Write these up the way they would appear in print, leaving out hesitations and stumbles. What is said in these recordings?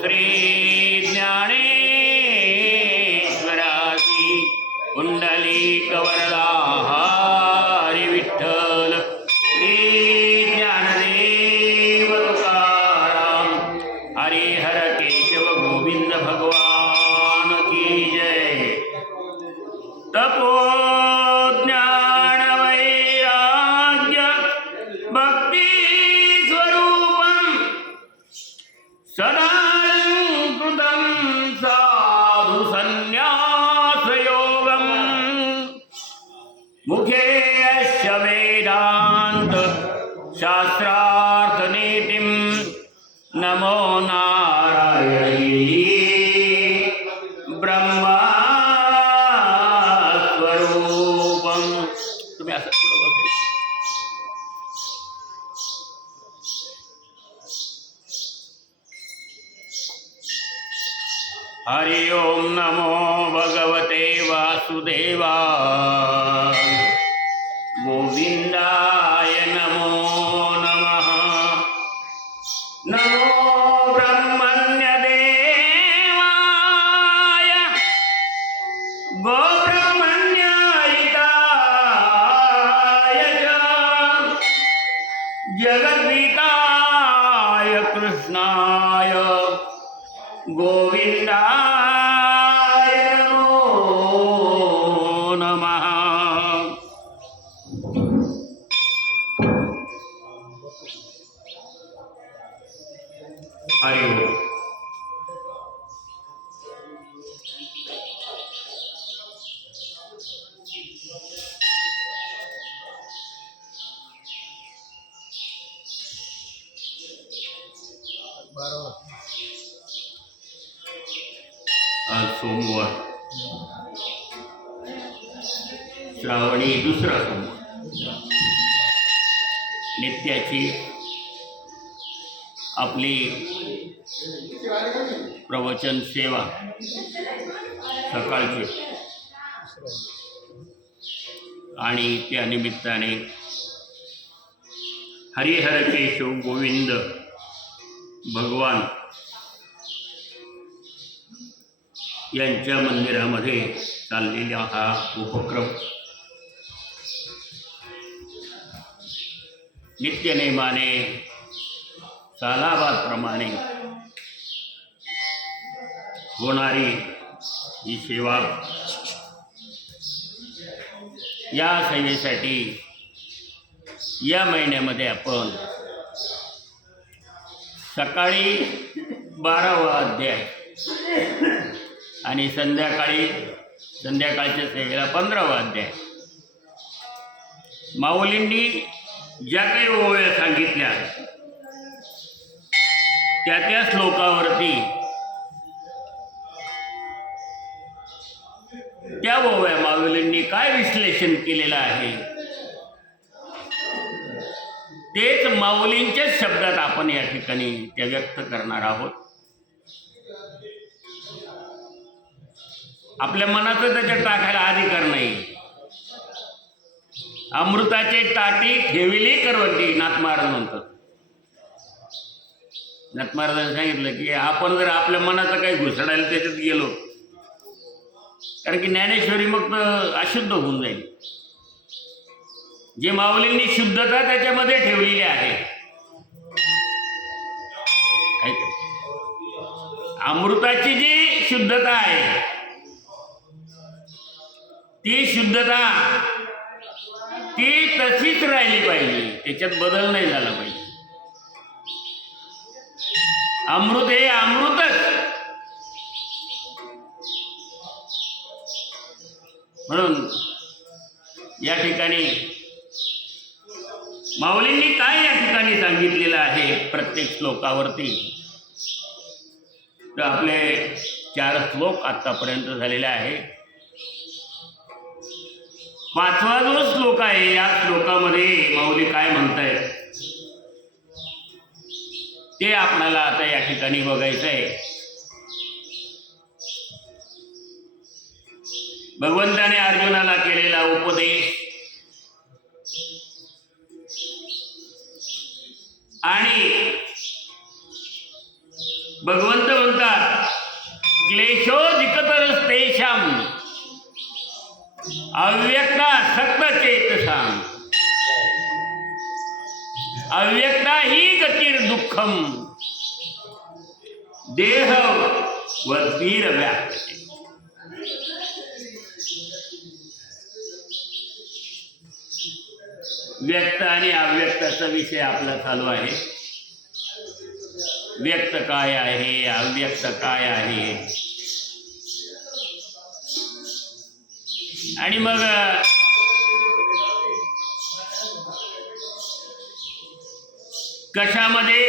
श्री ज्ञानेश्वराची कुंडलिक वरदा हरी विठ्ठल श्री ज्ञानदेव तुकाराम हरिहर केशव गोविंद भगवान की जय। तपो ज्ञान वैराग्य भक्ति स्वरूपं सदालंकृतं साधु संन्यास योगं मुखे यस्य वेदांत शास्त्रार्थ नीतिं नमो नारायणी ब्रह्मा स्वरूपं। तुम्ही असं पुढं बसायचं। हरि ओम नमो भगवते वासुदेवाय गोविंदाय नमो नमः। नमो ब्रह्मण्य देवाय गोब्रह्मण्य हिताय च जगद्गीताय कृष्णाय गोविंदाय नमो नमः। हरि ओम। आज सोमवार, श्रावणी दुसरा सोमवार, नित्याची आपली प्रवचन सेवा सकाळची आणि त्या निमित्ताने हरिहर केशव गोविंद भगवान यांच्या मंदिरामध्ये चाललेला हा उपक्रम नित्यनेमाने सालाबादप्रमाणे होणारी ही सेवा, या सेवेसाठी या महिन्यामध्ये आपण सकाळी 12वा अध्याय आणि संध्याकाळच्या सेवेला 15वा अध्याय माऊलींनी ज्या काही ओव्या सांगितल्या त्या श्लोकावरती त्या ओव्या माऊलींनी काय विश्लेषण केलेलं आहे तेच माऊलींच्या शब्दात आपण या ठिकाणी त्या व्यक्त करणार आहोत। आपल्या मनाचं त्याच्यात टाकायला अधिकार नाही। अमृताचे ताटी ठेविली करवंती, नाथ महाराज म्हणतात। नाथ महाराजांनी सांगितलं की आपण जर आपल्या मनाचं काही घुसडायला त्याच्यात गेलो, कारण की ज्ञानेश्वरी मग अशुद्ध होऊन जाईल। जे माऊलींनी शुद्धता त्याच्यामध्ये ठेवलेली आहे, अमृताची जी शुद्धता आहे ती शुद्धता ती तशीच राहिली पाहिजे, त्याच्यात बदल नाही झाला पाहिजे। अमृत हे अमृतच, म्हणून या ठिकाणी माऊलींनी काय या ठिकाणी सांगितलेलं आहे प्रत्येक श्लोकावरती, तर आपले 4 श्लोक आतापर्यंत झालेले आहे। 5वा जो श्लोक आहे, या श्लोकामध्ये माऊली काय म्हणतायत ते आपल्याला आता या ठिकाणी बघायचं आहे। भगवंताने अर्जुनाला केलेला उपदेश आणि भगवंत म्हणतात क्लेशोधिकतरस्तेषाम अव्यक्तासक्त चेतसाम अव्यक्ता ही गतीर दुःखम देह वधीर व्याप्ती. व्यक्त आणि अव्यक्ताचा विषय आपला चालू आहे. व्यक्त काय आहे, अव्यक्त काय आहे, आणि मग कशामध्ये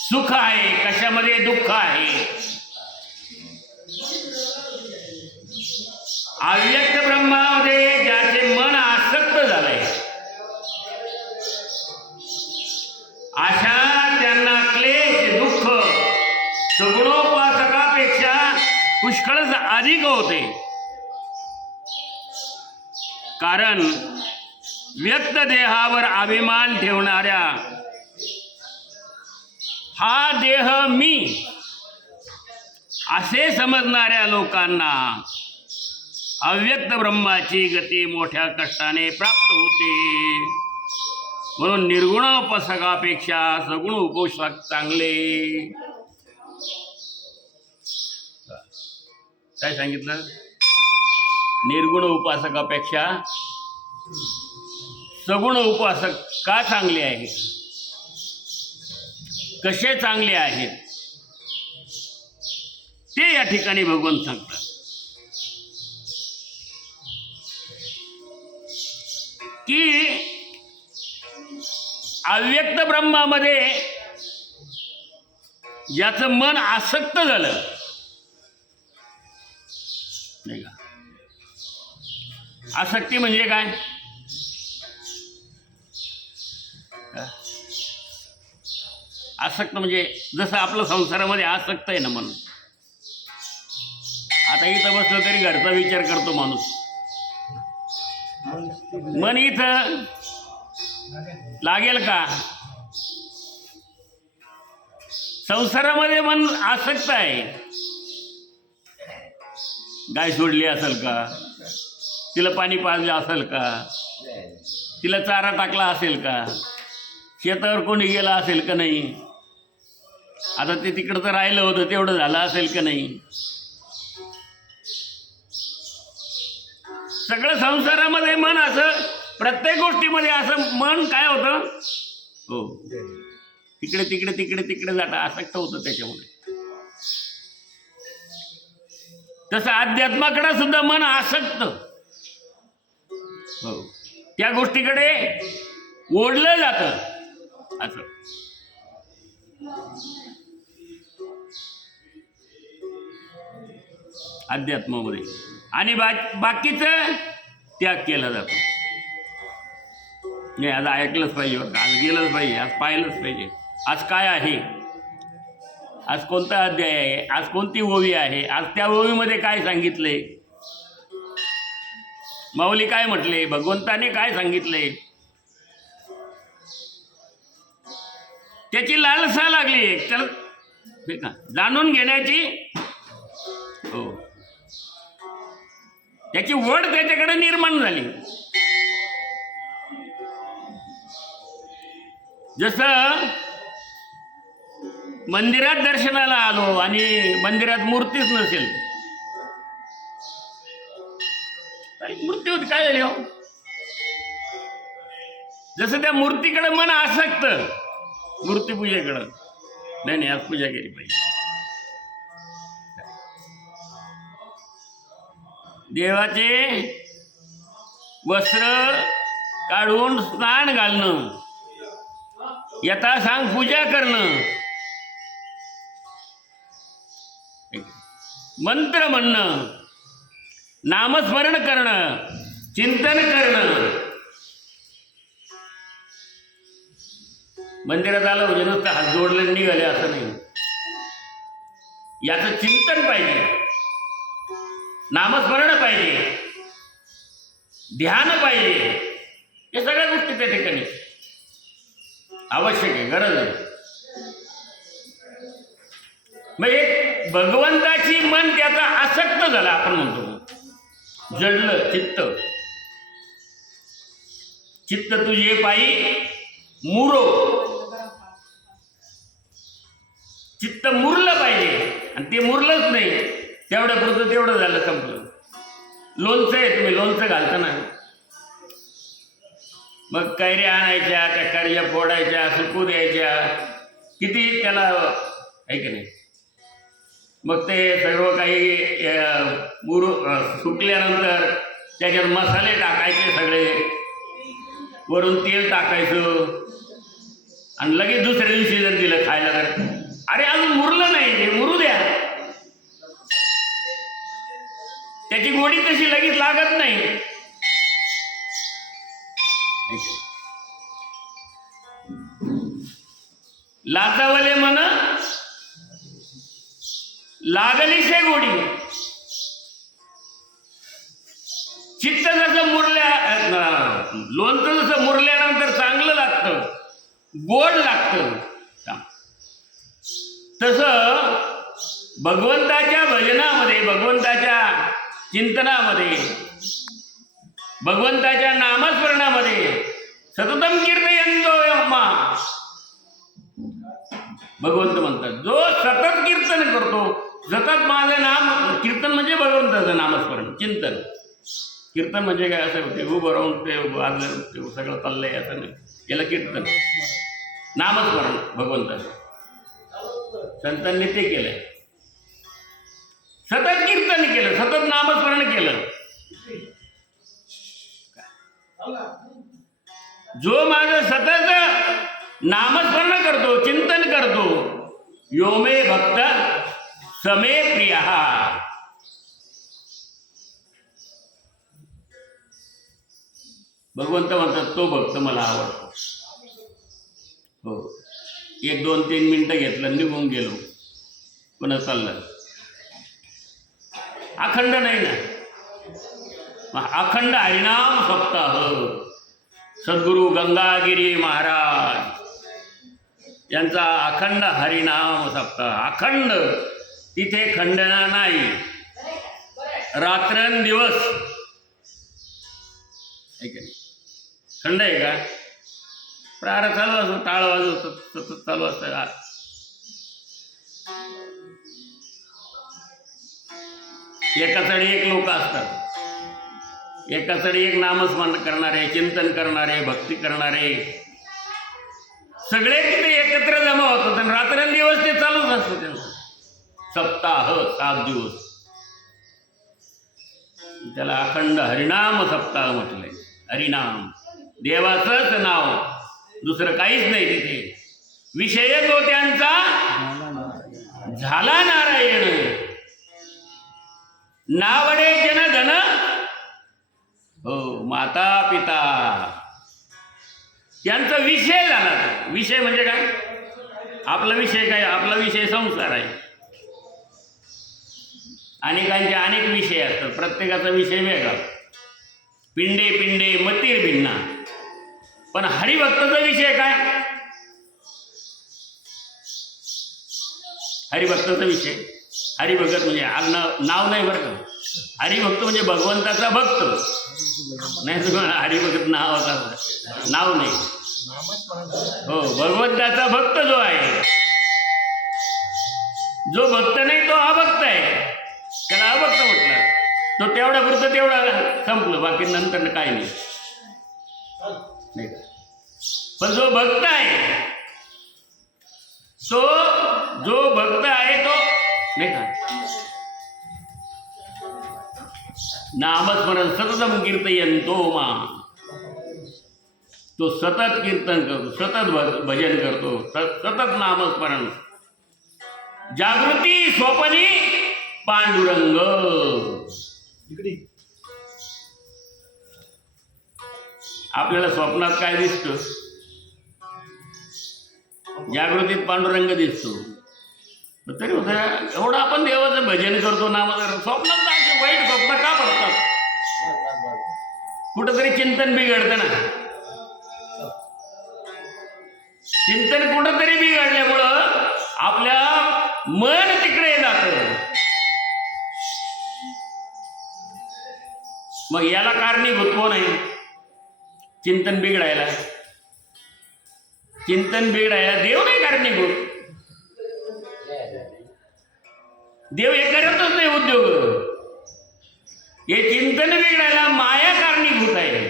सुख आहे, कशामध्ये दुःख आहे. अव्यक्त ब्रह्मामध्ये ज्याचे मन आसक्त झालंय अशा त्यांना क्लेश दुःख सगुणोपासकापेक्षा पुष्कळच अधिक होते. कारण व्यक्त देहावर अभिमान ठेवणाऱ्या, हा देह मी असे समजणाऱ्या लोकांना अव्यक्त ब्रह्माची गती मोठ्या कष्टाने प्राप्त होते. म्हणून निर्गुण उपासकापेक्षा सगुण उपासक चांगले. काय सांगितलं? निर्गुण उपासकापेक्षा सगुण उपासक का चांगले आहेत, कसे चांगले आहेत ते या ठिकाणी भगवान सांगतात. की अव्यक्त ब्रह्मामध्ये ज्याचं मन आसक्त झालं नाही का. आसक्ती म्हणजे काय? आसक्त म्हणजे जसं आपलं संसारामध्ये आसक्त आहे ना मन. आता इथं बसलं तरी घरचा विचार करतो माणूस. मन इथं लागेल का? संसारामध्ये मन आसक्त आहे. गाय सोडली असेल का, तिला पाणी पाजलं असेल का, तिला चारा टाकला असेल का, शेतावर कोणी गेला असेल का नाही, आता ते तिकडचं राहिलं होतं तेवढं झालं असेल का नाही. सगळं संसारामध्ये मन असं, प्रत्येक गोष्टीमध्ये असं मन काय होतं, हो तिकडे तिकडे तिकडे तिकडे जाता आसक्त होतं त्याच्यामुळे. तसं अध्यात्माकडे सुद्धा मन आसक्त, हो त्या गोष्टीकडे ओढलं जातं असं. अध्यात्मामध्ये आणि बाकीचं त्याग केला जातो. नाही आज ऐकलंच पाहिजे, आज गेलंच पाहिजे, आज पाहिलंच पाहिजे. आज काय आहे, आज कोणता अध्याय आहे, आज कोणती ओवी आहे, आज त्या ओवीमध्ये काय सांगितलंय, माऊली काय म्हटले, भगवंताने काय सांगितले, त्याची लालसा लागली तर जाणून घेण्याची. हो त्याची ओढ त्याच्याकडे निर्माण झाली. जसं मंदिरात दर्शनाला आलो आणि मंदिरात मूर्तीच नसेल, मूर्ती होती काय झाली हो. जसं त्या मूर्तीकडे मन आसक्त, मूर्तीपूजेकडं नाही नाही आज पूजा केली पाहिजे. देवाचे वस्त्र काढून स्नान घालणं, यथासांग पूजा करणं, मंत्र म्हणणं, नामस्मरण करणं, चिंतन करणं. मंदिरात आलं म्हणजे नुसतं हात जोडले निघाले असं नाही. याचं चिंतन पाहिजे, नामस्मरण पाहिजे, ध्यान पाहिजे. या सगळ्या गोष्टी त्या ठिकाणी आवश्यक आहे, गरज आहे. म्हणजे भगवंताची मन त्याचा आसक्त झाला, आपण म्हणतो जडलं चित्त. चित्त तुझे पायी मुरो, चित्त मुरलं पाहिजे आणि ते मुरलंच नाही. तेवढ्या पुरतं तेवढं झालं, संपलं. लोणचं आहे, तुम्ही लोणचं घालता ना, मग कैऱ्या आणायच्या, त्या कैऱ्या फोडायच्या, सुकू द्यायच्या, किती त्याला आहे की नाही. मग ते सर्व काही सुकल्यानंतर त्याच्यात मसाले टाकायचे सगळे, वरून तेल टाकायचं आणि लगेच दुसऱ्या दिवशी जर दिलं खायला तर अरे अजून मुरलं नाही, हे मुरू द्या. त्याची गोडी तशी लगेच लागत नाही. लाचावले मन लागली शे गोडी. चित्त जसं लोणचं जसं मुरल्यानंतर चांगलं लागतं, गोड लागतं, तसं भगवंताच्या भजनामध्ये, भगवंताच्या चिंतनामध्ये, भगवंताच्या नामस्मरणामध्ये सततम कीर्तयन्तो यम्मा. भगवंत म्हणतात, जो सतत कीर्तन करतो, सतत माझं नाम, कीर्तन म्हणजे भगवंताचं नामस्मरण, चिंतन. कीर्तन म्हणजे काय, असं होते उभं राहून ते वाजलं ते सगळं चाललंय असं नाही, याला कीर्तन. नामस्मरण भगवंताचं संतांनी ते केलंय, सतत कीर्तन केलं, सतत नामस्मरण केलं. जो माझं सतत नामस्मरण करतो, चिंतन करतो, यो मे भक्त समे प्रिय. भगवंत म्हणतात तो भक्त मला आवडतो. हो, 1, 2, 3 मिनिटं घेतलं, निघून गेलो, पुन्हा चाललं. अखंड नाही ना, अखंड हरिनाम सप्ताह. सद्गुरू गंगागिरी महाराज यांचा अखंड हरिनाम सप्ताह. अखंड, तिथे खंडना नाही, रात्रंदिवस. खंड आहे का? प्रारंभ चालू असतो, टाळ वाजवतो, सतत चालू असतं. एकाचडी एक लोक असतात, एकाचडी एक नामस्मरण करणारे, चिंतन करणारे, भक्ती करणारे, सगळे तिथे एकत्र जमा होतात आणि रात्रंदिवस ते चालूच असतं त्यांचं. सप्ताह 7 दिवस, त्याला अखंड हरिनाम सप्ताह म्हटलंय. हरिनाम, देवाचंच नाव, दुसरं काहीच नाही तिथे. विषय तो त्यांचा झाला नारायण. नावडे जन धन, हो माता पिता, त्यांचा विषय झाला. विषय म्हणजे काय? आपला विषय काय? आपला विषय संसार आहे. अनेकांचे अनेक विषय असतात, प्रत्येकाचा विषय वेगळा. पिंडे पिंडे मतीर भिन्ना. पण हरिभक्ताचा विषय काय? हरिभक्ताचा विषय, हरिभगत म्हणजे नाव नाही बरं का. हरिभक्त म्हणजे भगवंताचा भक्त, नाही तुम्हाला हरिभगत नाव नाही. हो, भगवंताचा भक्त जो आहे, जो भक्त नाही तो अभक्त आहे, त्याला अभक्त म्हटलं. तो तेवढा पुरतं तेवढा संपलं, बाकी नंतर काही नाही. पण जो भक्त आहे, तो जो भक्त आहे तो नाही का, नामस्मरण सततम कीर्तयन्तो मा. तो सतत कीर्तन करतो, सतत भजन करतो, सतत नामस्मरण. जागृती स्वप्नी पांडुरंग. आपल्याला स्वप्नात काय दिसतं? जागृतीत पांडुरंग दिसतो. तरी होतं एवढं आपण देवाचं भजन करतो, नामस्मरण, स्वप्नात असे वाईट स्वप्न का पडतात? कुठंतरी चिंतन बिघडतं ना. चिंतन कुठंतरी बिघडल्यामुळं आपल्या मन तिकडे जात. मग याला कारणीभूत कोण आहे? चिंतन बिघडायला. चिंतन बिघडायला देव नाही कारणीभूत. देव हे करतच नाही उद्योग. हे चिंतन बिघडायला माया कारणीभूत आहे.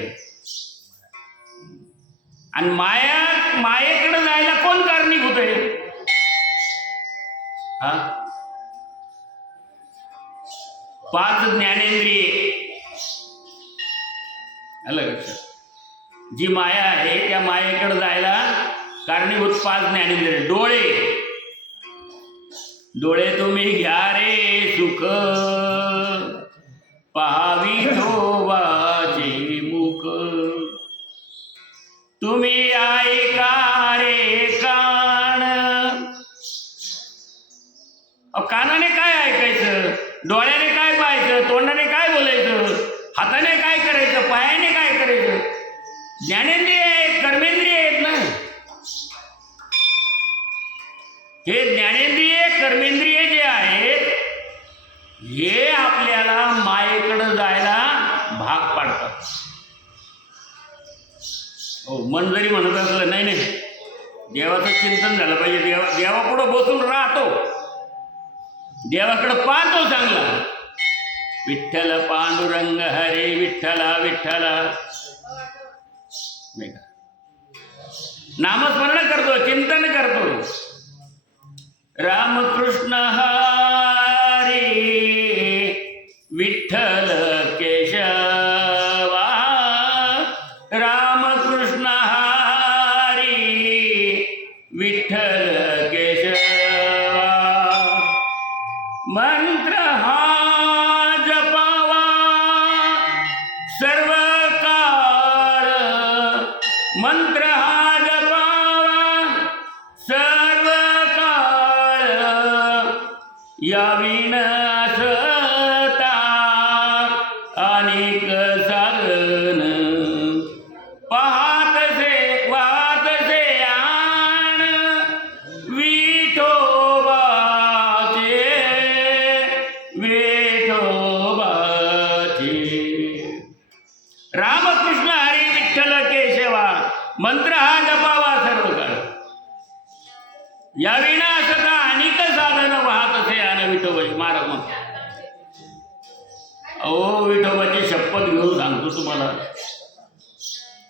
आणि मायेकडे जायला कोण कारणीभूत आहे? हा, 5 ज्ञानेंद्रिये. आलं लक्षात? जी माया आहे त्या मायेकडे जायला कारणीभूत 5 ज्ञानेंद्रिये. डोळे तुम्ही घ्या रे सुख, पहावी थोबाचे मुख. तुम्ही ऐका रे कान. कानाने काय ऐकायचं, डोळ्याने काय पाहायचं, तोंडाने काय बोलायचं, हाताने काय करायचं, पायाने काय करायचं. ज्ञानेंद्रिय आहेत, कर्मेंद्रिय आहेत ना. हे ज्ञानेंद्रिय कर्मेंद्रिय जे आहेत हे आपल्याला मायेकडे जायला भाग पाडतात. हो, मन जरी म्हणत असलं नाही नाही देवाचं चिंतन झालं पाहिजे, देवापुढं बसून राहतो, देवाकडे पाहतो चांगला. विठ्ठल पांडुरंग हरे विठ्ठला विठ्ठला. नाही का, नामस्मरण करतो, चिंतन करतो. रामकृष्ण हरे विठ्ठल केशवा. रामकृष्ण हरे विठ्ठल केशवा. मंत्र हा जपावा सर्व काळ. मंत्र हा जपावा सर्व काळ. या विनाशता अनेक साधन. पाहतसे वाहतसे आण विठोबाचे. रामकृष्ण हरी विठ्ठल केशवा. मंत्र हा जपावा सर्व काळ. या विनाशता अनेक साधन. वाहतसे आण विठोबाची. महाराज मग अहो विठोबाची शपथ घेऊन सांगतो तुम्हाला.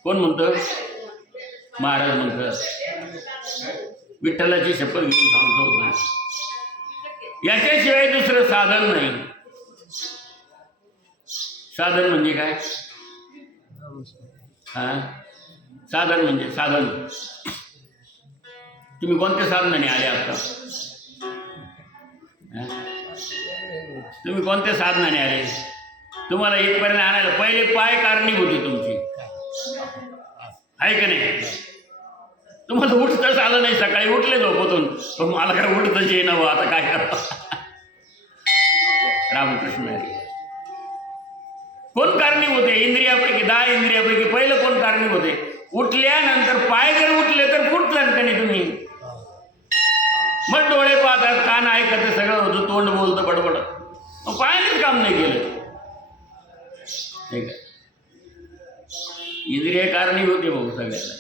कोण म्हणतं? महाराज म्हणतात विठ्ठलाची शपथ घेऊन सांगतो. याच्याशिवाय दुसरं साधन नाही. साधन म्हणजे काय? हा, साधन म्हणजे साधन. तुम्ही कोणत्या साधनाने आले आता? तुम्ही कोणत्या साधनाने आले? तुम्हाला इथपर्यंत आणायला पहिले पाय कारणीभूत होती तुमची, आहे का नाही? तुम्हाला उठतच आलं नाही. सकाळी उठले झोपतून, पण मला काय उठतच येईना. आता काय करा? रामकृष्ण. कोण कारणीभूत आहे? इंद्रियापैकी 10 इंद्रियापैकी पहिलं कोण कारणीभूत आहे? उठल्यानंतर पाय जर उठले तर फुटलं का नाही तुम्ही? मग डोळे पाहतात, कान ऐकत, सगळं होतं, तोंड बोलतं बडबड. मग पायानेच काम नाही केलं. ठीक आहे, इंद्रिय कारणीभूत आहे भाऊ सगळ्याला.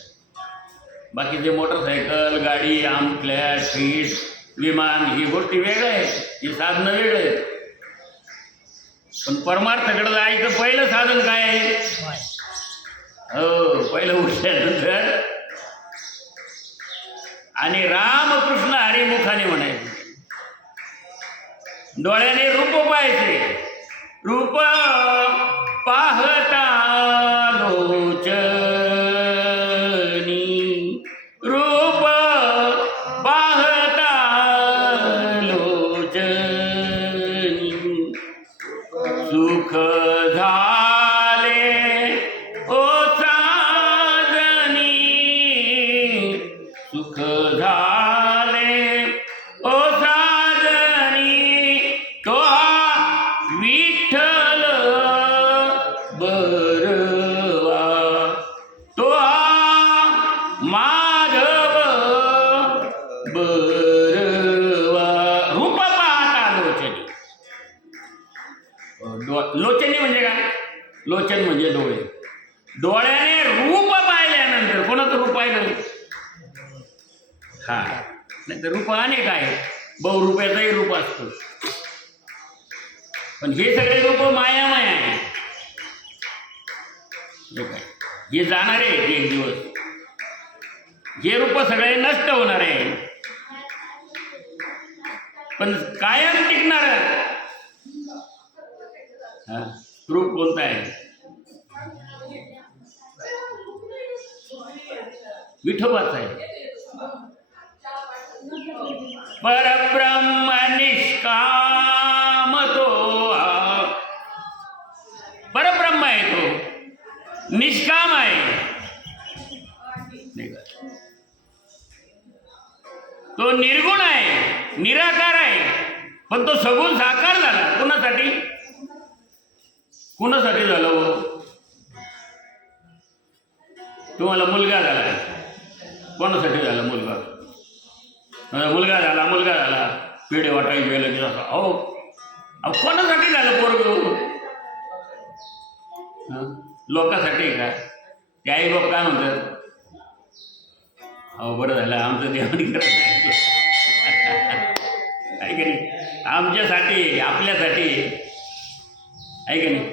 बाकीचे मोटरसायकल, गाडी, आम, फ्लॅट, फीट, विमान, ही गोष्टी वेगळ्या आहेत, ही साधनं वेगळे आहेत. पण परमार्थाकडे जायचं पहिलं साधन काय आहे? हो, पहिलं उठल्यानंतर आणि रामकृष्ण हरी मुखाने म्हणायचे. डोळ्याने रूप पाहायचे. रूप पाहता लोचनी. रूप पाहता लोचनी. सुख झाले ओ साजनी. सुख झाले ओ साजनी. तो हा विठ्ठल बरवा. तो हा माधव बरवा. वचन म्हणजे डोळे. डोळ्याने रूप पाहिल्यानंतर, कोणाचं रूप पाहिलं? हा, नाही तर रूप अनेक आहे, बहुरूपाचाही रूप असतो, पण हे सगळे रूप मायामय आहे. हे जाणार आहे एक दिवस, हे रूप सगळे नष्ट होणार आहे, पण कायम टिकणार रूप कोणतं आहे? विठोबाचं आहे. परब्रह्म निष्काम तो, परब्रह्म आहे तो, निष्काम आहे, तो निर्गुण आहे, निराकार आहे, पण तो सगुण साकार झाला. कुणासाठी? कुणासाठी झालं हो? तुम्हाला मुलगा झाला, कोणासाठी झाला मुलगा? मुलगा झाला पेढे वाटायला गेलं की असं, अहो कोणासाठी झालं पोरग? लोकांसाठी का? ते आई बाप काय म्हणतात? अहो बरं झालं आमचं देवानी करत आहे की नाही, आमच्यासाठी, आपल्यासाठी आहे की नाही,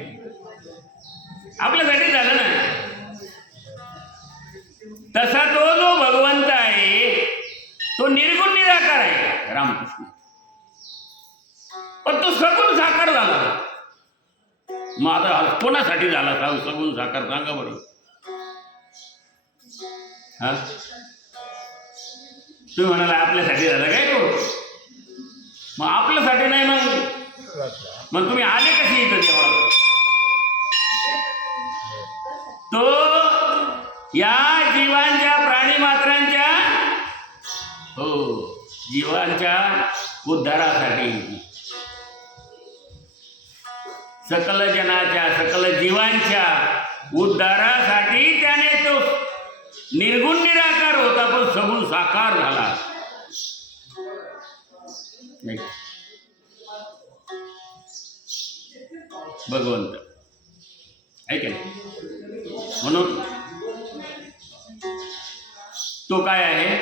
आपल्यासाठी झालं ना. तसा तो जो भगवंत आहे तो निर्गुण निराकार आहे, रामकृष्ण, पण तो सगुण साकार झाला. मग आता कोणासाठी झाला सगुण साकार? सांगा बरं. हा, तुम्ही म्हणाला आपल्यासाठी झाला काय तो? मग आपल्यासाठी नाही, मग तुम्ही आले कसे इथं देवा? तो या जीवांच्या, प्राणी मात्रांच्या, हो जीवांच्या उद्धारासाठी, सकल जनाच्या, सकल जीवांच्या उद्धारासाठी त्याने तो निर्गुण निराकार होता, पण सगुण साकार झाला. भगवंत ऐक, म्हणून तो काय आहे?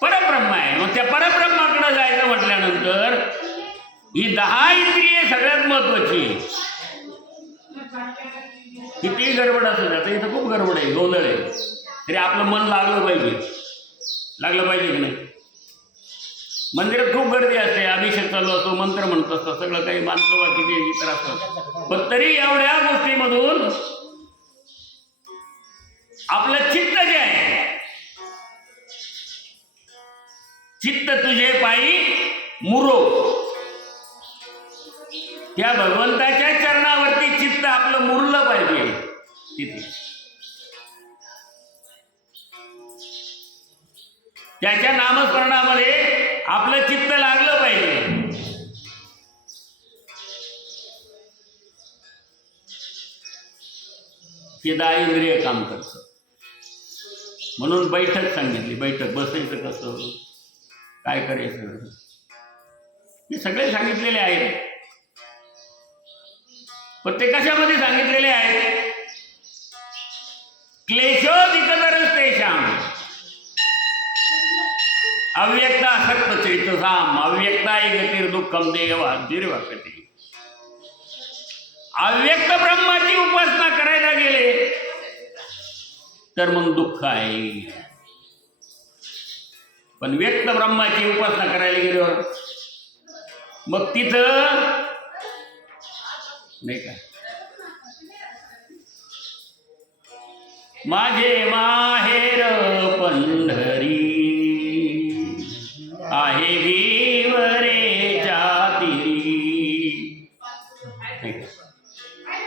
परब्रह्म आहे. मग त्या परब्रह्माकडे जायचं म्हटल्यानंतर ही 10 इंद्रिये सगळ्यात महत्वाची. कितीही गडबड असू द्या, आता इथं खूप गडबड आहे, गोंधळ आहे, तरी आपलं मन लागलं पाहिजे की नाही? मंदिरात खूप गर्दी असते, अभिषेक चालू असतो, मंत्र म्हणत असतात, सगळं काही माणसं बाकीचे इतर असतात, पण तरी एवढ्या गोष्टीमधून आपलं चित्त जे आहे, चित्त तुझे पायी मुरो, त्या भगवंताच्या चरणावरती चित्त आपलं मुरलं पाहिजे. तिथे त्याच्या नामस्मरणामध्ये आपलं चित्त लागलं पाहिजे. हे 10 इंद्रिय काम करतं. म्हणून बैठक सांगितली. बैठक बसायचं कसं, काय करायचं, हे सगळे सांगितलेले आहेत. पण ते कशामध्ये सांगितलेले आहेत? क्लेशोधिकतरच तेषाम अव्यक्त असक्त चैतसाम अव्यक्ताय गतिर्दुःखम देवाधिर्वक्ति. अव्यक्त ब्रह्माची उपासना करायला गेले तर मग दुःख आहे, पण व्यक्त ब्रह्माची उपासना करायला गेल्यावर मग तिथं नाही का? माझे माहेर पंढरी आहे विवरे जातिरी.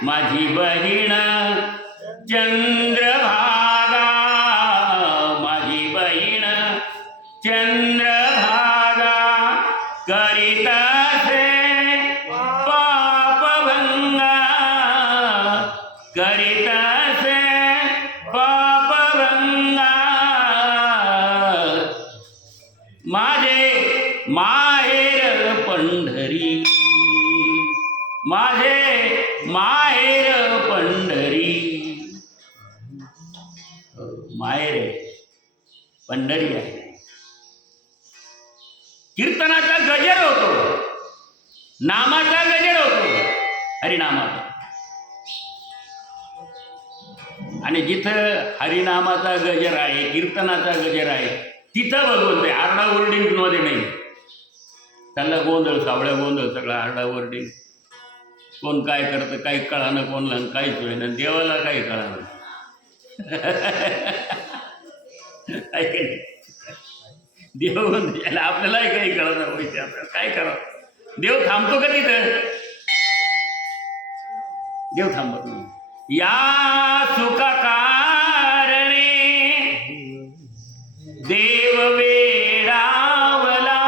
माझी बहीण चंद्रभागा, माझी बहीण चंद्रभागा करिता करितासे पापभंगा. माझे माहेर पंढरी, माझे माहेर आहे, पंढरी आहे. कीर्तनाचा गजर होतो, नामाचा गजर होतो, हरिनामाचा. आणि जिथं हरिनामाचा गजर आहे, कीर्तनाचा गजर आहे, तिथं भगवंत आहे. आरडाओरडीमध्ये नाही. त्याला गोंधळ, सावळ्या गोंधळ, सगळा आरडाओरडी. कोण काय करतं काही कळानं, कोणला काहीच होईना, देवाला काही कळानं. देव आपल्यालाही काही कळणार माहिती, आपल्याला काय करावं. देव थांबतो का तिथं? देव थांबत नाही. या सुख कारणे देव वेडावला,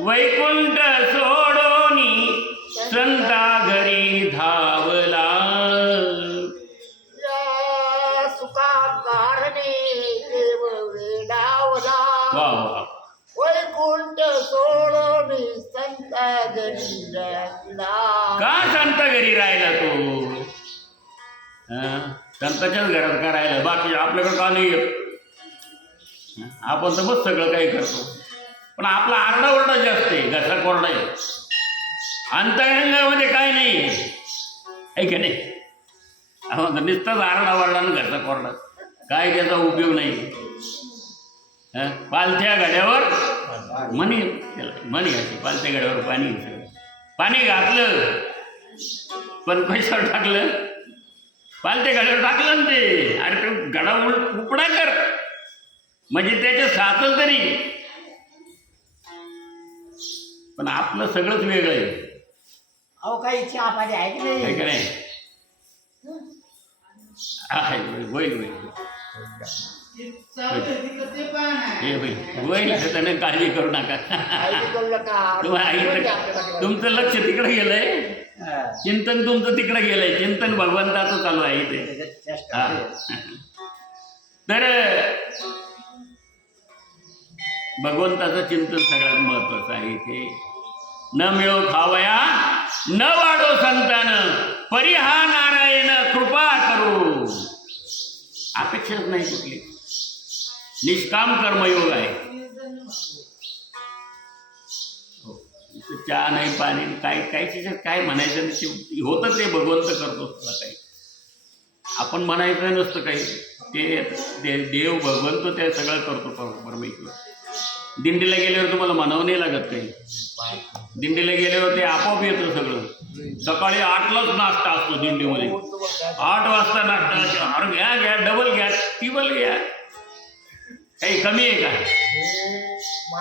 वैकुंठ सोडोनी संता घरी धावला. या सुखा कारणे देव वेडावला, वा वा. वैकुंठ सोडून संता घरी राहिला. का संत घरी राहिला तो? संताच्याच घरात का राहिला? बाकी आपल्याकडे का नाही येत? आपण तर बस सगळं काही करतो, पण आपला आरडाओरडा जास्त आहे, घसा कोरडा आहे. अंतरंगामध्ये काय नाही आहे का नाही? आपण नुसताच आरडाओरडा आणि घसा कोरडा, काय त्याचा उपयोग नाही. पालथ्या गड्यावर मनी, मनी असे पालथ्या गड्यावर पाणी, पाणी घातलं पण पैशावर टाकलं, पालथ्या गड्यावर टाकलं ना ते. अरे ते गडा उपडा कर म्हणजे त्याच्या साचल तरी. पण आपलं सगळंच वेगळं आहे. अहो काही चहा पाणी आहे की नाही? का नाही? होईल होईल होईल, त्याने काळजी करू नका. तुमचं लक्ष तिकडे गेलंय, चिंतन तुमचं तिकडे गेलंय, चिंतन भगवंताचं चालू आहे इथे. तर भगवंताचं चिंतन सगळ्यात महत्वाचं आहे इथे. न मिळो खावया न वाढो संतान, परिहा नारायण कृपा करू. अपेक्षाच नाही कुठली, निष्काम कर्मयोग आहे. चहा नाही, पाणी काय, काय म्हणायचं ते होतं, ते भगवंत करतो काही. आपण म्हणायचं नसतं काही, ते देव भगवंत ते सगळं करतो परमेश्वर. दिंडीला गेल्यावर तुम्हाला म्हणावं नाही लागत काही. दिंडीला गेल्यावर ते आपोआप येतं सगळं. सकाळी 8लाच नाश्ता असतो दिंडीमध्ये. 8 वाजता नाश्ता, अरे घ्या डबल घ्या, टिबल घ्या, काही कमी आहे का?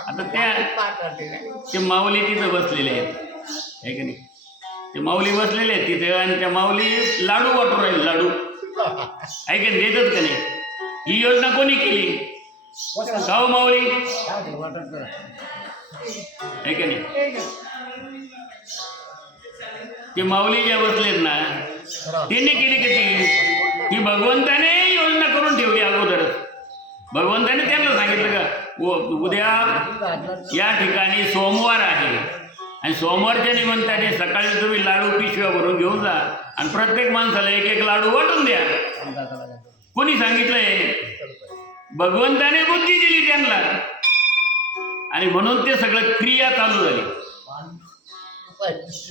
आता ते माऊली तिथं बसलेले आहेत, आहे का नाही? ते माऊली बसलेले आहेत तिथे, आणि त्या माऊली लाडू वाटून राहील, लाडू आहे का, देतात का नाही? ही योजना कोणी केली? गाव माऊली आहे का नाही? ते माऊली ज्या बसलेत ना, त्यांनी केली का ती भगवंताने योजना करून ठेवली अगोदरच. भगवंताने त्यांना सांगितलं का उद्या या ठिकाणी सोमवार आहे, आणि सोमवारच्या निमित्ताने सकाळी तुम्ही लाडू पिशव्या भरून घेऊन जा, आणि प्रत्येक माणसाला एक एक लाडू वाटून द्या. कोणी सांगितलंय? भगवंताने बुद्धी दिली त्यांना, आणि म्हणून ते सगळं क्रिया चालू झाली.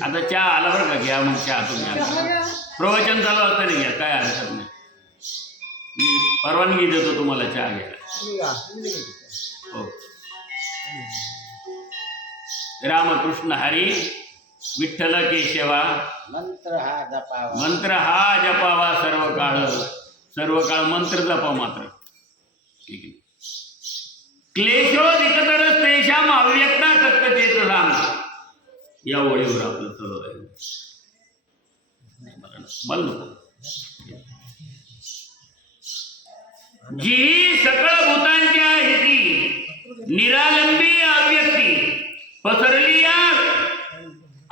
आता चहा आला बरं का, घ्या मग चहा तुम्ही. प्रवचन चालू असताना घ्या, काय हरकत नाही, मी परवानगी देतो तुम्हाला चहा घ्यायला. हो. रामकृष्ण हरी विठ्ठल केशवा मंत्र हा जपावा सर्व काळ मंत्र जपा मात्र. ठीक आहे. क्लेशोदिकतर तेषाम अव्यक्ता सत्यचेतसाम, या ओळीवर आपलं चालू आहे. मला नको. जी सकळ भूतांच्या हिती निरालंबी अव्यक्ती पसरली या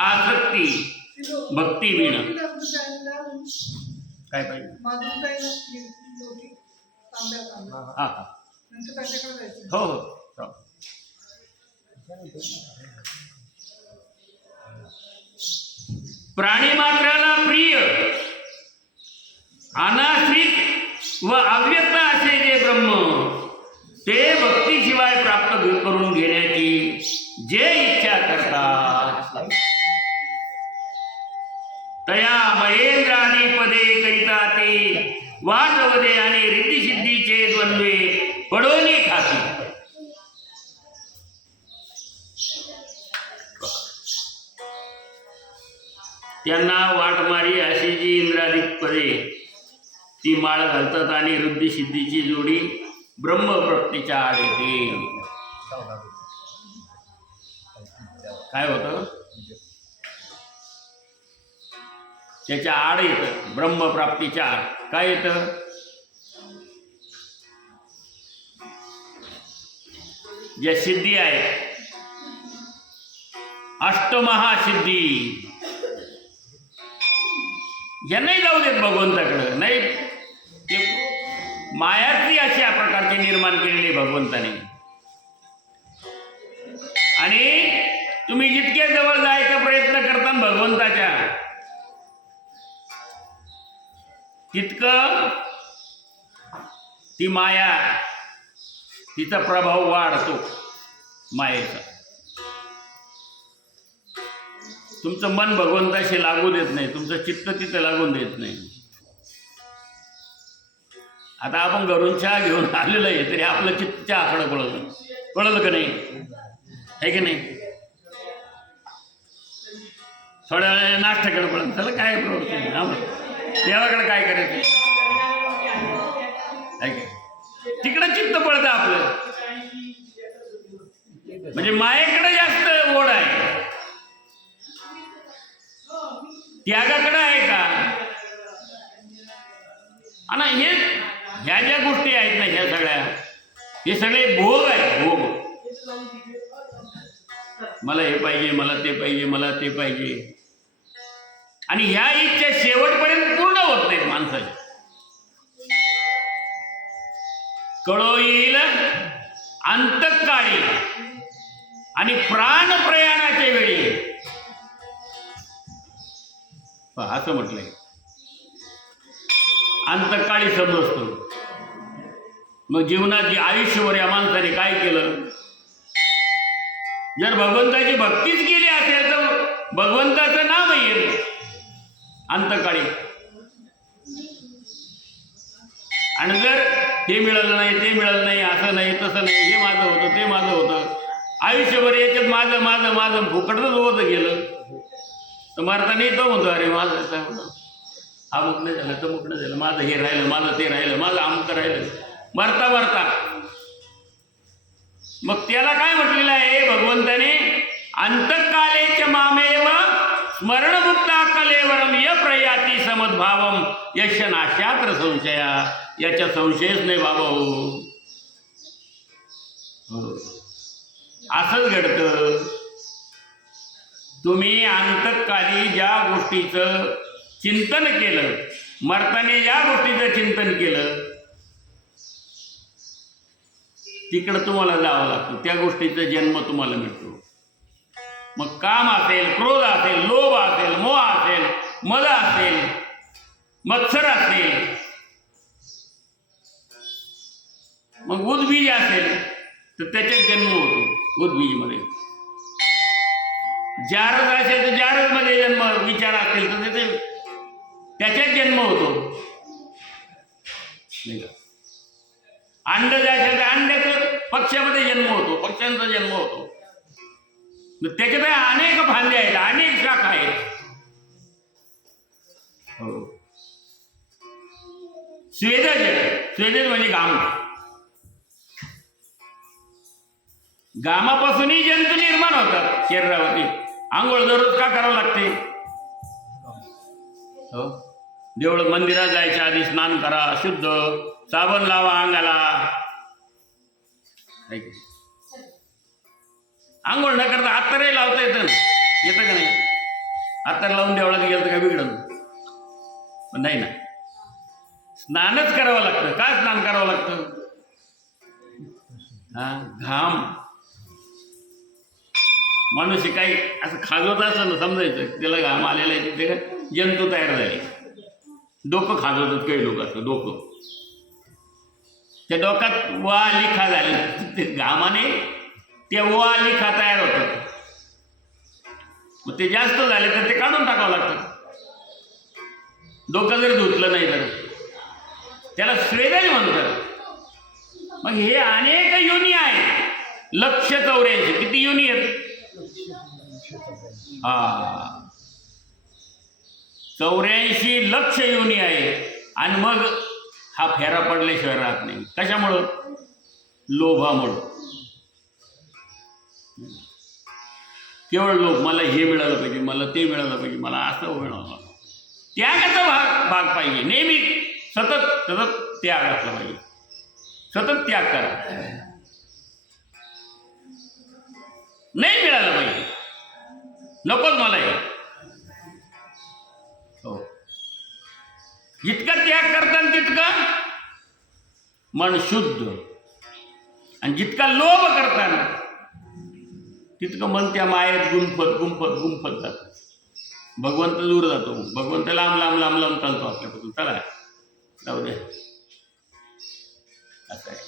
आसक्ती भक्ती विण. काय पाहिजे? हा हा हो हो. प्राणी मात्राला प्रिय अनाश्रित व अव्यक्त असे जे ब्रह्म ते भक्तीशिवाय प्राप्त करून घेण्याची जे इच्छा करतात तया महेंद्रादी पदे करिता ते वाटवदे आणि रिद्धिसिद्धीचे द्वंद्वे पडोनी खाती. त्यांना वाटमारी अशी जी इंद्रादिक पदे ती माळ घालतात आणि रिद्धिसिद्धीची जोडी ब्रह्मप्राप्तीच्या आड येते. काय होतं त्याच्या आड येतं, ब्रह्मप्राप्तीच्या आड काय येतं, ज्या सिद्धी आहेत अष्टमहासिद्धी यांनाही जाऊ देत भगवंताकडं नाही. ते मायात्री अशा प्रकारचे निर्माण केलेले भगवंताने. आणि तुम्ही जितके जवळ जायचा प्रयत्न करता भगवंताच्या तितकं ती माया तिचा प्रभाव वाढतो. मायेचा तुमचं मन भगवंताशी लागू देत नाही, तुमचं चित्त तिथं लागून देत नाही. आता आपण घरून चहा घेऊन आलेलं आहे तरी आपलं चित्त चहाकडं कळलं का नाही, आहे की नाही. थोड्या वेळा नाश्त्याकडे पळत चला काय प्रवृत्ती देवाकडे काय करायचं आहे की तिकडं चित्त पळतं आपलं. म्हणजे मायेकडे जास्त ओढ आहे, त्यागाकडे आहे का. आणि ह्या ज्या गोष्टी आहेत ना ह्या सगळ्या हे सगळे भोग आहेत. भोग मला हे पाहिजे, मला ते पाहिजे, मला ते पाहिजे. आणि ह्या इच्छा शेवटपर्यंत पूर्ण होत नाहीत माणसाच्या. कळो येईल अंतकाळी आणि प्राण प्रयाणाच्या वेळी. असं म्हटलंय अंतकाळी समजतो. मग जीवनात जे आयुष्यभर या माणसाने काय केलं, जर भगवंताची भक्तीच केली असेल तर भगवंताचं नाव येईल अंतकाळी. आणि जर हे मिळालं नाही, ते मिळालं नाही, असं नाही, तसं नाही, हे माझं होतं, ते माझं होतं, आयुष्यभर याच्यात माझं माझं माझं फुकटच होत गेलं तर मरताना तो म्हणतो अरे माझं अमुक नाही झालं, तमुक नाही झालं, माझं हे राहिलं, माझं ते राहिलं, माझं अमुक राहिलं, मरता मरता. मग त्याला काय म्हटलेलं आहे भगवंताने, अंतकालेच मामेव स्मरणमुक्ता कलेवरम य प्रयाती समद्भावम यश नाशात्र संशया. याच्या संशयच नाही बाबा. हो असंच घडतं. तुम्ही अंतकाली ज्या गोष्टीचं चिंतन केलं, मरताने ज्या गोष्टीचं चिंतन केलं तिकडं तुम्हाला जावं लागतं, त्या गोष्टीचा जन्म तुम्हाला मिळतो. मग काम असेल, क्रोध असेल, लोभ असेल, मोह असेल, मद असेल, मत्सर असेल, मग उद्बीज असेल तर त्याच्यात जन्म होतो. उद्बीजमध्ये जारज असेल तर जारजमध्ये जन्म, विचार असेल तर त्याच्यात जन्म होतो. अंड असेल तर अंड्याचं पक्ष्यामध्ये जन्म होतो, पक्ष्यांचा जन्म होतो. त्याच्यात अनेक फांद्या आहेत, अनेक शाखा आहेत. हो स्वेदज म्हणजे घाम. घामापासूनही जंतू निर्माण होतात शरीरावरती. आंघोळ दररोज का करावं लागते. हो देवळ मंदिरात जायच्या आधी स्नान करा, शुद्ध साबण लावा अंगाला. आंघोळ न करता अत्तरही लावता येतं ना, येतं का नाही. अत्तर लावून देवळात गेलं तर काय बिघडलं, पण नाही ना, स्नानच करावं लागतं. काय स्नान करावं लागतं. घाम. माणूस काही असं खाजवत असं ना समजायचं त्याला घाम आलेला आहे, तिथे जंतू तयार झाले. डोकं खाजवतात काही लोक असं, डोकं त्या डोक्यात वा लिखा झाले ते घामाने ते वा लिखा तयार होतात. मग ते जास्त झाले तर ते काढून टाकावं लागतं. डोकं जर धुतलं नाही तर त्याला स्वेदज म्हणतात. मग हे अनेक योनी आहेत. 184 किती योनी आहेत? 84 लक्ष योनी आहे. आणि मग हा फेरा पडल्याशिवाय राहत नाही. कशामुळं? लोभामुळं. केवळ लोभ, मला हे मिळालं पाहिजे, मला ते मिळालं पाहिजे, मला असं मिळालं. त्यागाचा भाग पाहिजे. नेहमी सतत सतत त्याग असला पाहिजे. सतत त्याग करा. नाही मिळालं पाहिजे, नकोच मला हे. हो, जितका त्याग करताना तितकं मन शुद्ध, आणि जितका लोभ करताना तितकं मन त्या मायेत गुंफत गुंफत गुंफत जातं. भगवंत दूर जातो. भगवंत लांब लांब लांब लांब चालतो आपल्यापासून. चला जाऊ दे, असं आहे.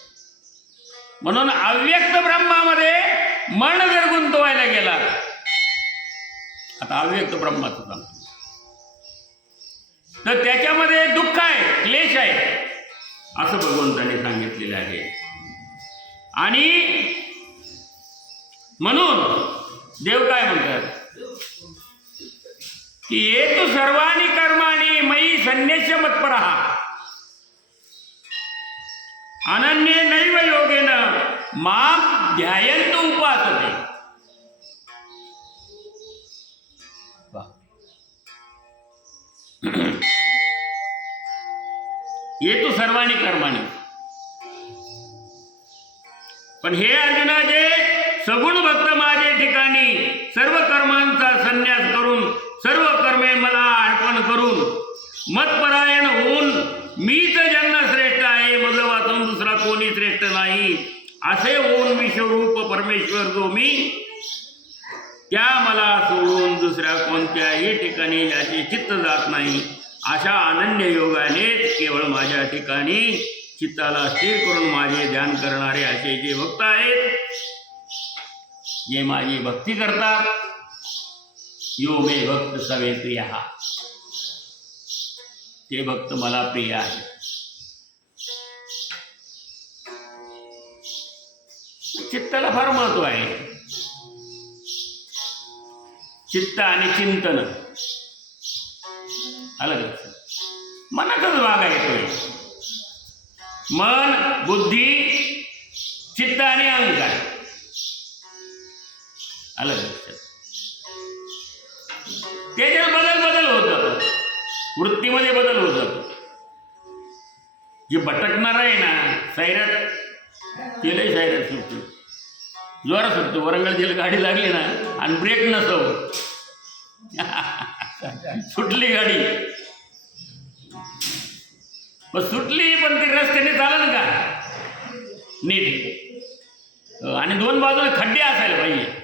म्हणून अव्यक्त ब्रह्मामध्ये मन जर गुंतवायला गेला, आता अव्यक्त ब्रह्माचं सांगतो, तर त्याच्यामध्ये दुःख आहे, क्लेश आहे, असं भगवंताने सांगितलेलं आहे. आणि म्हणून देव काय म्हणतात की ये तू सर्वाणी कर्माणी मयी संन्यस्य मत्परः अनन्ये नैव योगेन मां ध्यायन्तु उपासते. ये तू सर्वाणी कर्माणी. पण हे अर्जुना, जे सगुण भक्त माझे ठिकाणी सर्व कर्मांचा संन्यास करून सर्व कर्मे मला अर्पण करून मतपरायण होऊन मीच ज्यांना श्रेष्ठ आहे, मज वाचून दुसरा कोणी श्रेष्ठ नाही, असे होऊन विश्वरूप परमेश्वर जो मी, त्या मला सोडून दुसऱ्या कोणत्याही ठिकाणी ज्याचे चित्त जात नाही, अशा अनन्य योगानेच केवळ माझ्या ठिकाणी चित्ताला स्थिर करून माझे ध्यान करणारे असे जे भक्त आहेत, जे माझी भक्ती करतात, यो मे भक्त सवे प्रिय, ते भक्त मला प्रिय आहे. चित्ताला फार महत्व आहे. चित्त आणि चिंतन अलग मनाचाच भाग आहे तो. मन, बुद्धी, चित्त आणि अहंकार अलग. त्याच्यात बदल होत जातो, वृत्तीमध्ये बदल होत जातो. जे भटकणार आहे ना सैरात, तेलही सैरात सुटतो, जोरात सुटतो. वरंगळ गाडी लागली ना आणि ब्रेक नसव सुटली गाडी, पण सुटली, पण ती रस्त्याने चालेल का नीट, आणि दोन बाजूला खड्डे असायला पाहिजे.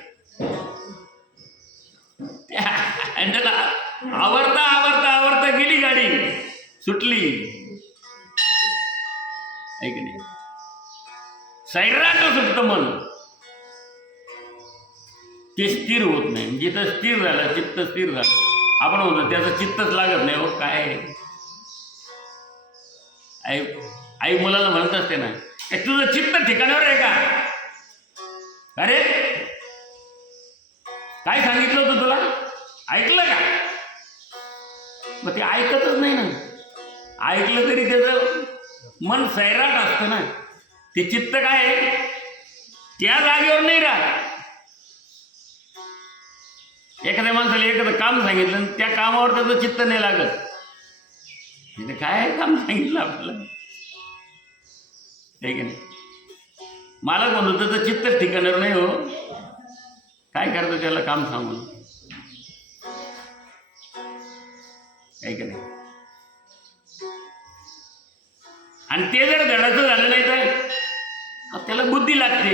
आणि त्याला आवरता आवरता आवरता गेली गाडी, सुटली आहे की नाही. सैराट सुटतं मन, ते स्थिर होत नाही. जिथं स्थिर झालं, चित्त स्थिर झालं, आपण होतं त्याचं चित्तच लागत नाही. हो काय आई मुलाला म्हणत असते ना, तुझं चित्त ठिकाणावर आहे का? अरे काय सांगितलं होतं तुला, ऐकलं का? मग ते ऐकतच नाही ना. ऐकलं तरी त्याचं मन सैराट असतं ना. ते चित्त काय आहे, त्या जागेवर नाही राहत. एखाद्या माणसाला एखादं काम सांगितलं आणि त्या कामावर त्याचं चित्त नाही लागत. तिथे काय काम सांगितलं आपल्याला, आहे की नाही. मला कोण होतं त्याचं चित्तच ठिकाणावर नाही. हो काय करतं त्याला काम सांगून, आहे की नाही. आणि ते जर धडाचं झालं नाही तर त्याला बुद्धी लागते.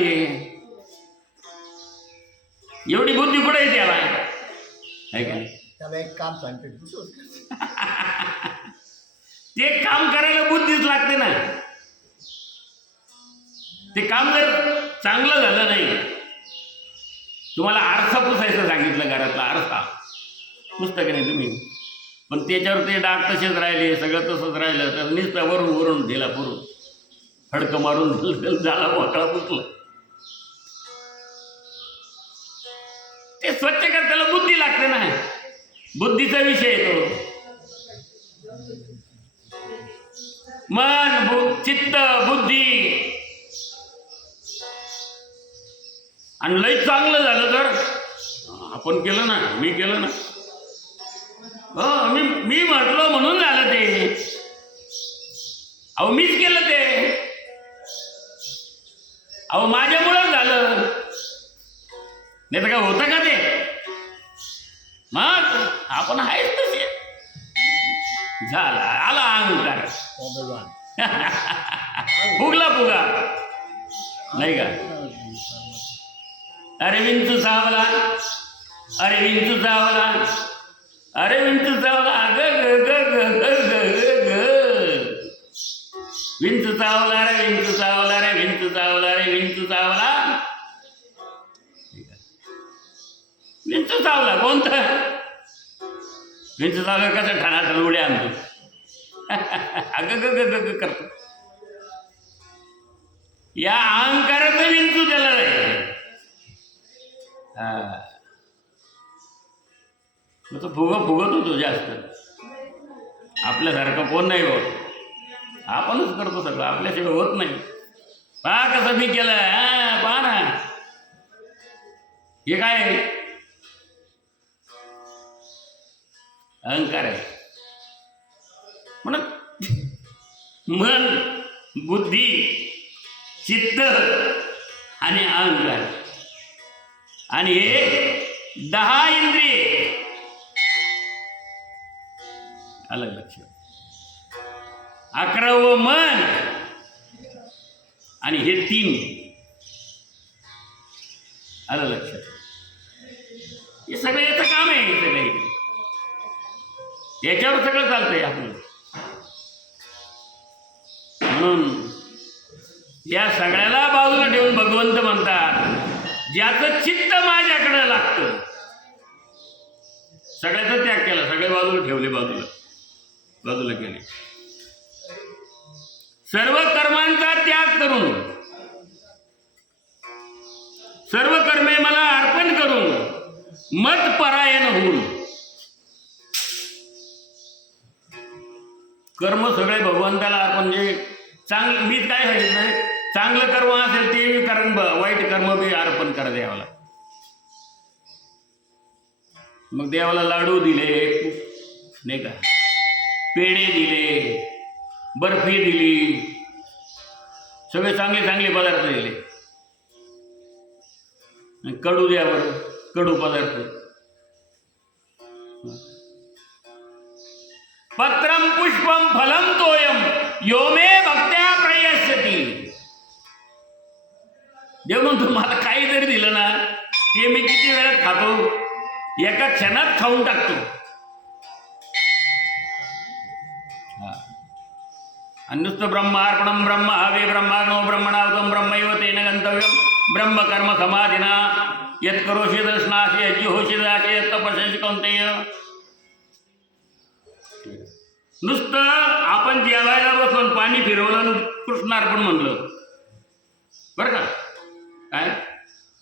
एवढी बुद्धी कुठे आहे त्याला, आहे का नाही. त्याला एक काम सांगते, ते काम करायला बुद्धीच लागते ना. ते काम जर चांगलं झालं नाही, तुम्हाला आरसा पुसायचं सांगितलं, घरातला आरसा पुसता की नाही तुम्ही, पण त्याच्यावर ते डाग तसेच राहिले, सगळं तसंच राहिलं, तर नुसतं वरून वरून दिला पुरून फडकं मारून दिलं, झाला मोकळा पुसला. ते स्वच्छ कर, त्याला बुद्धी लागते ना, बुद्धीचा विषय येतो. मन, चित्त, बुद्धी. आणि लई चांगलं झालं तर आपण केलं ना, मी केलं ना, मी म्हटलं म्हणून झालं ते, अहो मीच केलं ते, अहो माझ्यामुळं झालं, नाही तर काय होतं का ते? मग आपण आहेच तसे. झाला, आला अहंकार, फुगला फुगा नाही का? अरे विंचू चावला, अरे विंचू चावला, अरे विंचू चावला, ग ग ग ग ग ग ग, विंचू चावला रे, विंचू चावला रे, विंचू चावला रे, विंचू चावला. विंचू चावला कोणतं? विंचू चावला कसं ठाणाठण उड्या आणतो, अग ग ग ग करतो. या अहंकाराचं विंचू त्याला नाही. तो फुगत होतो जास्त. आपल्यासारखं कोण नाही होत, आपणच करतो सगळं, आपल्याशिवाय होत नाही. पहा कसं मी केलं, पहा ना, हे काय अहंकार आहे. म्हणून मन, बुद्धी, चित्त आणि अहंकार, आणि हे 10 इंद्रिये अलग लक्ष. 11वं मन आणि हे 3 अलग लक्ष. हे सगळं याचं काम आहे, हे सगळं याच्यावर सगळं चालतंय आपलं. म्हणून या सगळ्याला बाजूला ठेवून भगवंत म्हणतात, ज्याचं चित्त माझ्याकडे लागतं, सगळ्याचा त्याग केला, सगळे बाजूला ठेवले, बाजूला केले. सर्व कर्मांचा त्याग करून, सर्व कर्मे मला अर्पण करून, मत परायण होऊन, कर्म सगळे भगवंताला अर्पण. म्हणजे चांगलं, मी काय सांगितलं, चांगलं कर्म असेल ते बी कर्म, वाईट कर्म बी अर्पण करा देवाला. मग देवाला लाडू दिले नाही का, पेढे दिले, बर्फी दिली, सगळे चांगले चांगले पदार्थ दिले. कडू द्यावर, कडू पदार्थ. पत्रम पुष्पम फलम तोयम यो मे भक्त्या प्रयस्यति. देव म्हणतो मला काही जरी दिलं ना, ते मी किती वेळात खातो, एका क्षणात खाऊन टाकतो. आणि नुसतं ब्रह्मार्पणम ब्रह्म हवे ब्रह्माग्नो ब्रह्मणावतम ब्रह्मैव तेन गंतव्यम ब्रह्म कर्म समाधिना यत् करोषि दर्शनाशी यज्जुहोषि दाशी यत् तपस्यसि कौन्तेय. नुसतं आपण जेवायला बसून पाणी फिरवलं, कृष्णार्पण म्हणलं बरं का. काय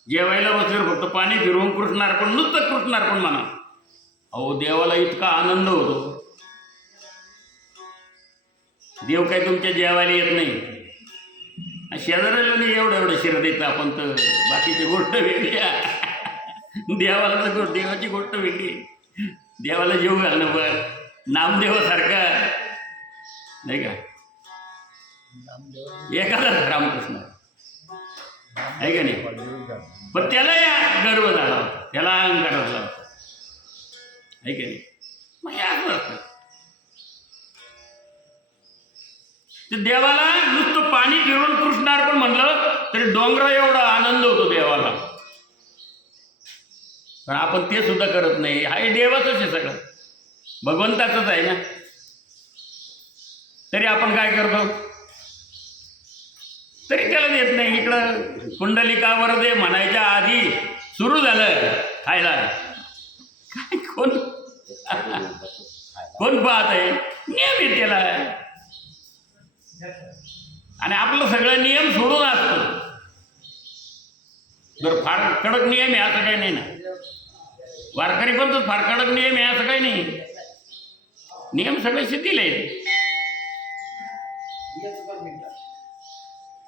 जेवायला बसल्यावर फक्त पाणी फिरवून कृष्णार्पण, नुसतं कृष्णार्पण म्हणा. अहो देवाला इतका आनंद होतो. देव काय तुमच्या जेवायला येत नाही, शेजाऱ्याला नाही एवढं शिर देतं आपण, तर बाकीची गोष्ट वेगळी. देवाला तर देवाची गोष्ट वेगळी. देवाला जेव घालणं बरं नामदेवासारखं नाही का, एखादा रामकृष्ण आहे का नाही, पण त्याला या गर्व झाला होता, त्याला अहंकार झाला होता आहे का नाही. मग याच ते देवाला नुसतं पाणी फिरून कृष्णार्पण म्हणलं तरी डोंगरा एवढा आनंद होतो देवाला. पण आपण ते सुद्धा करत नाही. हा देवाचंच आहे, सगळं भगवंताचंच आहे ना. तरी आपण काय करतो, तरी त्याला ऐकायला देत नाही. इकडं कुंडलिका वरदे म्हणायच्या आधी सुरू झालं खायला. काय कोण कोण पाहत आहे? नियम आहे त्याला. आणि आपलं सगळं नियम सोडून असतं. जर फार कडक नियम आहे असं काही नाही ना. वारकरी पण तर फार कडक नियम आहे असं काही नाही. नियम सगळे शिथिल आहेत,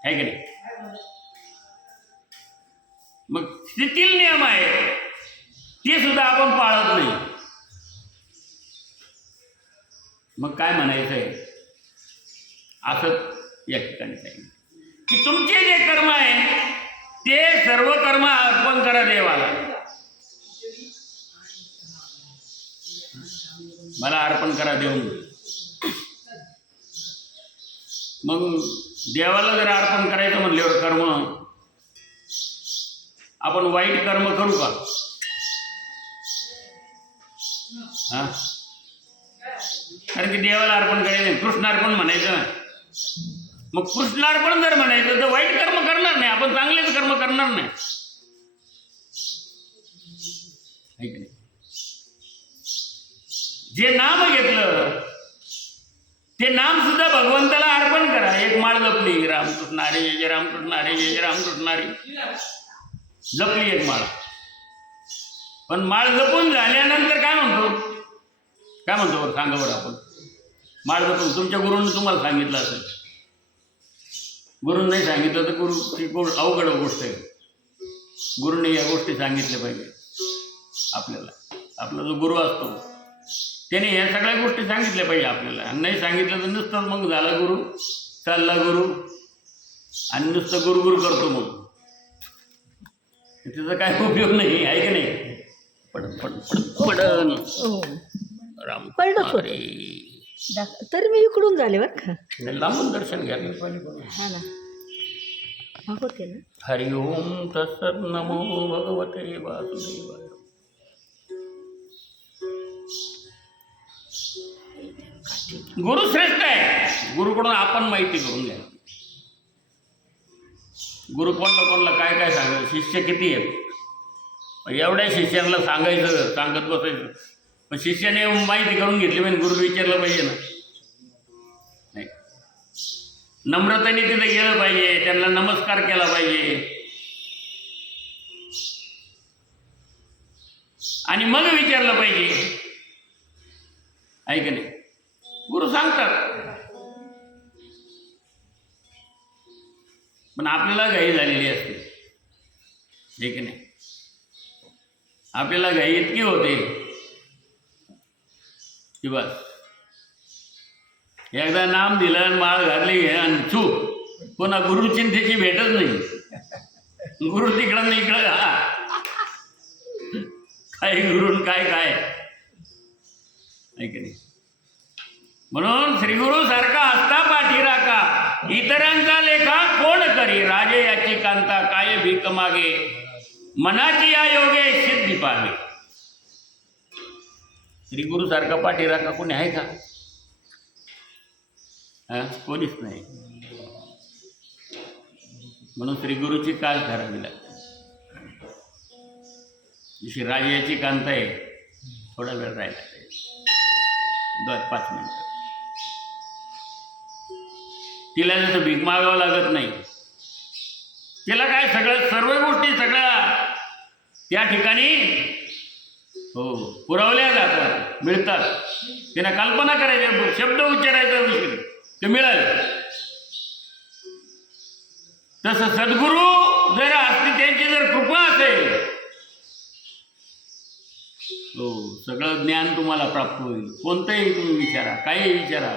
आहे की नाही? मग शिथिल नियम आहे ते सुद्धा आपण पाळत नाही. मग काय म्हणायचं आहे? असं या ठिकाणी सांगितलं की तुमचे जे कर्म आहे ते सर्व कर्म अर्पण करा देवाला. मला अर्पण करा देऊन. मग देवाला जर अर्पण करायचं म्हणल्यावर कर्म आपण वाईट कर्म करू का? हा, कारण की देवाला अर्पण करायचं कृष्णार्पण म्हणायचं. मग कृष्णार्पण जर म्हणायचं तर वाईट कर्म करणार नाही आपण, चांगलेच कर्म करणार नाही, आहे की नाही? जे नाम घेतलं ते नाम सुद्धा भगवंताला अर्पण करा. एक माळ जपली, रामकृष्ण हरी जय जय रामकृष्ण हरी जय जय रामकृष्ण हरी जपली एक माळ. पण माळ जपून झाल्यानंतर काय म्हणतो? काय म्हणतो बरं सांगा बरं आपण? माळ जपून तुमच्या गुरूंनी तुम्हाला सांगितलं असेल, गुरूंनी नाही सांगितलं तर गुरुची अवघड गोष्ट आहे. गुरूंनी या गोष्टी सांगितल्या पाहिजे आपल्याला. आपला जो गुरु असतो त्याने या सगळ्या गोष्टी सांगितल्या पाहिजे आपल्याला. आणि नाही सांगितलं तर नुसतं मग झाला गुरु, चालला गुरु आणि नुसतं गुरु करतो, मग त्याचा काय उपयोग नाही, आहे की नाही? पडन राम तरी मी इकडून झाले बरं का. लांबून दर्शन घ्या. हा ना, होते ना. हरि ओम तत्सत नमो भगवते वासुदेवाय. गुरु श्रेष्ठ आहे. गुरुकडून आपण माहिती करून घ्या. गुरु कोणला काय काय सांगायचं, शिष्य किती आहेत, एवढ्या शिष्यांना सांगायचं, सांगत बसायचं. पण शिष्याने माहिती करून घेतली म्हणजे गुरु विचारलं पाहिजे ना. नाही, नम्रतेने तिथे गेलं पाहिजे, त्यांना नमस्कार केला पाहिजे आणि मग विचारलं पाहिजे, आहे की नाही? गुरु सांगतात. पण आपल्याला घाई झालेली असते, आहे की नाही? आपल्याला घाई इतकी होते की बस एकदा नाम दिलं, माळ घातली आणि चूक, पुन्हा गुरु चिंतेची भेटच नाही. गुरु तिकडं नाही इकडं, काय गुरु काय काय, आहे की नाही? म्हणून श्रीगुरु सारखा असता पाठी राखा, इतरांचा लेखा कोण करी, राजे याची कांता काय भीक मागे, मनाची या योगे सिद्धी पावे. श्रीगुरु सारखा पाठी राखा कोणी आहे का? कोणीच नाही. म्हणून श्रीगुरूची कास धरावी लागते. जशी राजाची कांता आहे, थोडा वेळ राहिला, 2-5 मिनिटं. तिला जसं भीक मागावं लागत नाही. तिला काय सर्व गोष्टी सगळ्या त्या ठिकाणी पुरवल्या जातात, मिळतात. तिला कल्पना करायची, शब्द उच्चारायचा विषय ते मिळाले. तसं सद्गुरू जर असते, त्यांची जर कृपा असेल, सगळं ज्ञान तुम्हाला प्राप्त होईल. कोणतंही तुम्ही विचारा, काही विचारा.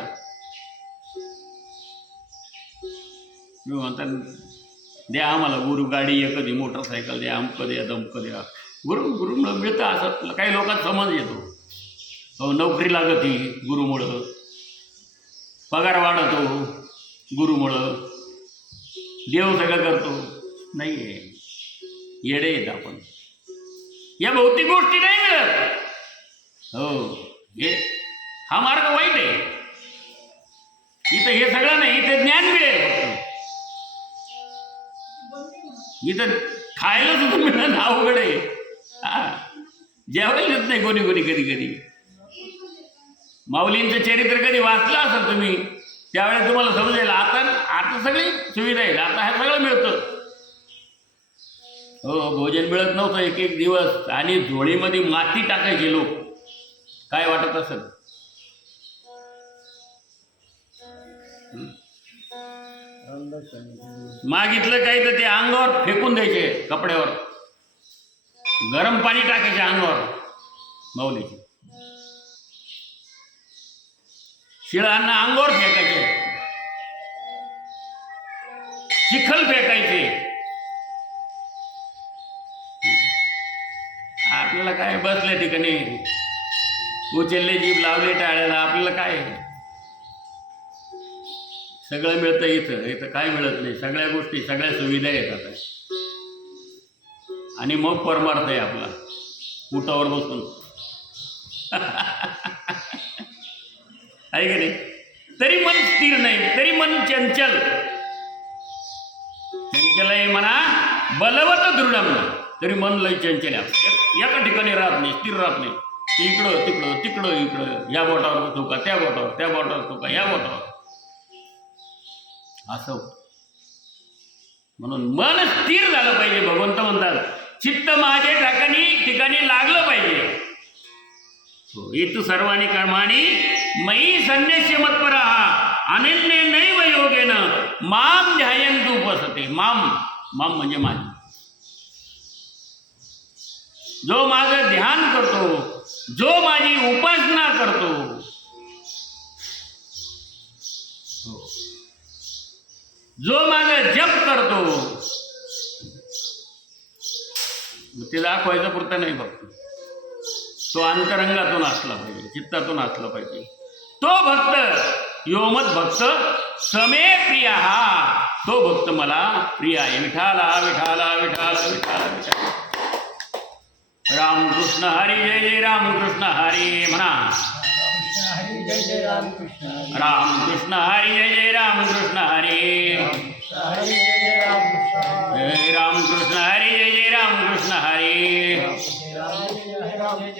मी म्हणतात द्या आम्हाला गुरु गाडी, एखादी मोटरसायकल द्या, अमकं द्या, दमकं द्या. गुरुमुळं मिळतं असं काही लोकांना समज येतो. नोकरी लागती गुरुमुळं, पगार वाढतो गुरुमुळं, देव सगळं करतो. नाही आहे, येडे येत आपण. या भौतिक गोष्टी नाही मिळत. हा मार्ग वाईट आहे. इथं हे सगळं नाही, इथे ज्ञान मिळेल. मी तर खायला सुद्धा मिळणं अवघड आहे. हा, जेवायला येत नाही कोणी कोणी कधी कधी. माऊलींचं चरित्र कधी वाचलं असेल तुम्ही, त्यावेळेस तुम्हाला समजेल. आता सगळी सुविधा आहे, आता हे सगळं मिळतं. हो, भोजन मिळत नव्हतं एक एक दिवस, आणि झोळीमध्ये माती टाकायचे लोक. काय वाटत असेल? मागितलं काही तर ते अंगावर फेकून द्यायचे, कपड्यावर गरम पाणी टाकायचे अंगावर माऊलीचे. शिळांना अंगावर फेकायचे, चिखल फेकायचे. आपल्याला काय बसल्या ठिकाणी उचलले जीभ लावले टाळ्याला, आपल्याला काय सगळं मिळतं. इथं काय मिळत नाही. सगळ्या गोष्टी, सगळ्या सुविधा येतात, आणि मग परमार्थ आहे आपला उठावर बसून. आहे की नाही? तरी मन स्थिर नाही, तरी मन चंचल. चंचल आहे म्हणा बलवत दृढम, तरी मन लय चंचल आहे. एका ठिकाणी राहत नाही, स्थिर राहत नाही. इकडं तिकडं तिकडं इकडं, या बोटावर थुका त्या बोटावर, त्या बोटावर थुका या बोटावर, असं. म्हणून मन स्थिर झालं पाहिजे. भगवंत म्हणतात चित्त माझे ठिकाणी लागलं पाहिजे. इतु सर्वाणी कर्माणी मयी संन्यास्य मत्परः अनन्य नैव योगेन माम ध्यायन्तु उपसते. माम म्हणजे माझे. जो माझं ध्यान करतो, जो माझी उपासना करतो, जो माझं जप करतो, ते दाखवायचं पुरतं नाही फक्त. तो अंतरंगातून असला पाहिजे, चित्तातून असला पाहिजे. तो भक्त योमत भक्त समे प्रिय, तो भक्त मला प्रिय आहे. विठाला विठाला विठाला विठाला विठाला. रामकृष्ण हरी जय जय रामकृष्ण हरी म्हणा. जय जय रामकृष्ण. रामकृष्ण हरी जय जय रामकृष्ण हरी. जय रामकृष्ण हरी जय जय रामकृष्ण हरी.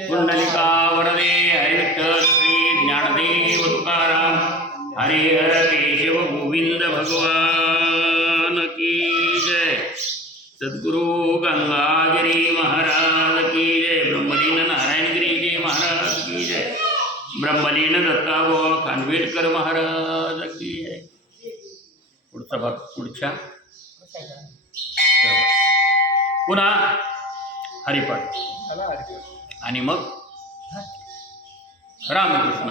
कुंडलिका वरदे हरि विठ्ठल श्री ज्ञानदेव तुकाराम हरे हर केशव गोविंद भगवान की जय. सद्गुरु गंगागिरी महाराज की जय. ब्रह्मलीन नारायणगिरी जी महाराज की जय. ब्रह्मलीन दत्ताभाऊ खानवेलकर महाराज की जय. पुढचा भाग पुढच्या पुन्हा हरिपाठ आणि मग रामकृष्ण.